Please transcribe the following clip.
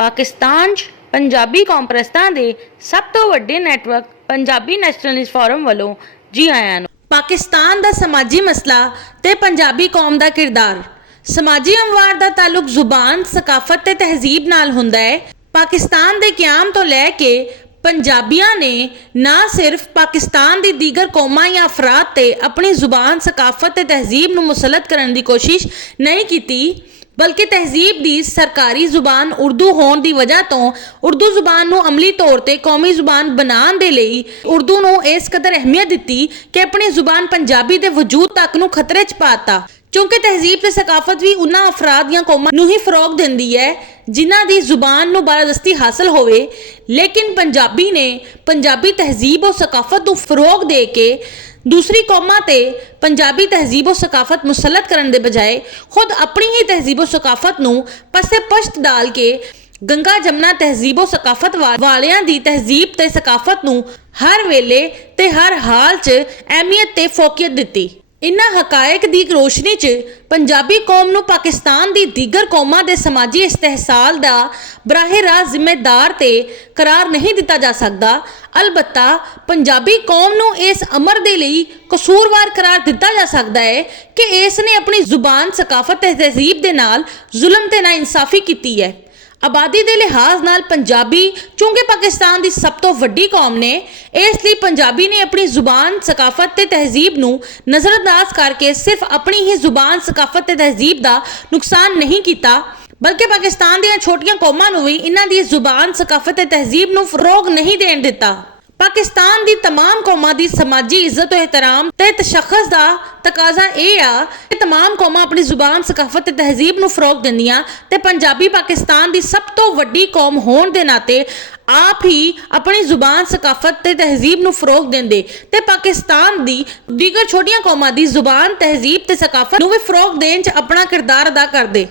ਪਾਕਿਸਤਾਨ 'ਚ ਪੰਜਾਬੀ ਕੌਂਪਰਸਤਾਂ ਦੇ ਸਭ ਤੋਂ ਵੱਡੇ ਨੈਟਵਰਕ ਪੰਜਾਬੀ ਨੈਸ਼ਨਲਿਸਟ ਫੋਰਮ ਵੱਲੋਂ ਜੀ ਆਇਆਂ ਨੂੰ। ਪਾਕਿਸਤਾਨ ਦਾ ਸਮਾਜੀ ਮਸਲਾ ਤੇ ਪੰਜਾਬੀ ਕੌਮ ਦਾ ਕਿਰਦਾਰ। ਸਮਾਜੀ ਅੰਵਾਰ ਦਾ ਤਾਲੁਕ ਜ਼ੁਬਾਨ, ਸਕਾਫਤ ਤੇ ਤਹਿਜ਼ੀਬ ਨਾਲ ਹੁੰਦਾ ਹੈ। ਪਾਕਿਸਤਾਨ ਦੇ ਕਿਆਮ ਤੋਂ ਲੈ ਕੇ ਪੰਜਾਬੀਆਂ ਨੇ ਨਾ ਸਿਰਫ ਪਾਕਿਸਤਾਨ ਦੀ ਦੀਗਰ ਕੌਮਾਂ ਜਾਂ ਅਫਰਾਦ ਤੇ ਆਪਣੀ ਜ਼ੁਬਾਨ, ਸਕਾਫਤ ਤੇ ਤਹਿਜ਼ੀਬ ਨੂੰ ਮੁਸਲਤ ਕਰਨ ਦੀ ਕੋਸ਼ਿਸ਼ ਨਹੀਂ ਕੀਤੀ, बल्कि तहजीब की सरकारी जुबान उर्दू होने की वजह तो उर्दू जुबान नूं अमली तौर पर कौमी जुबान बनाने के लिए उर्दू नूं इस कदर अहमियत दी कि अपनी जुबान पंजाबी के वजूद तक नूं खतरे च पाता। क्योंकि तहजीब ते सकाफत भी उन्हां अफराद या कौमां नूं ही फरोग दिंदी है जिन्हां दी जुबान नूं बारादस्ती हासिल होवे, लेकिन पंजाबी ने पंजाबी तहजीब और सकाफत नूं फरोग दे के दूसरी कौमां ते पंजाबी तहजीब और सकाफत मुसलत करने के बजाय खुद अपनी ही तहजीब और सकाफत नूं पसे पश्त डाल के गंगा जमुना तहजीब और सकाफत वालियां दी तहजीब ते सकाफत नूं हर वेले ते हर हाल च अहमियत ते फोकियत दिती। इन्हां हकायक दी रोशनी च पंजाबी कौम नूं पाकिस्तान दी दीगर कौमां दे समाजी इस्तेहसाल दा बराहे रास्त जिम्मेदार ते करार नहीं दिता जा सकदा। अलबत्ता पंजाबी कौम नूं इस अमर दे लई कसूरवार करार दिता जा सकदा है कि इसने अपनी जुबान, सकाफत ते तहजीब दे नाल जुल्म ते नाइंसाफी कीती है। आबादी के लिहाज नाल पंजाबी चूंकि पाकिस्तान की सब तो वड्डी कौम ने, इसलिए पंजाबी ने अपनी जुबान, सकाफत ते तहजीब नूं नज़रअंदाज करके सिर्फ अपनी ही जुबान, सकाफत ते तहजीब का नुकसान नहीं किया, बल्कि पाकिस्तान दी छोटियां कौमां नूं भी इन्हां दी जुबान, सकाफत ते तहजीब नूं फरोग नहीं देण दिता। पाकिस्तान दी तमाम कौमां दी समाजी इज्जत और एहतराम ते तशख्खुस दा तकाजा यह आ कि तमाम कौमां अपनी जुबान, सकाफत ते तहजीब नूं फरोग दिंदियां ते पंजाबी पाकिस्तान दी सब तो वड्डी कौम होण दे नाते आप ही अपनी जुबान, सकाफत ते तहजीब नूं फरोग देंदे ते पाकिस्तान दी दीगर छोटियां कौमां दी जुबान, तहजीब ते सकाफत नूं भी फरोग देण च अपना किरदार अदा करदे।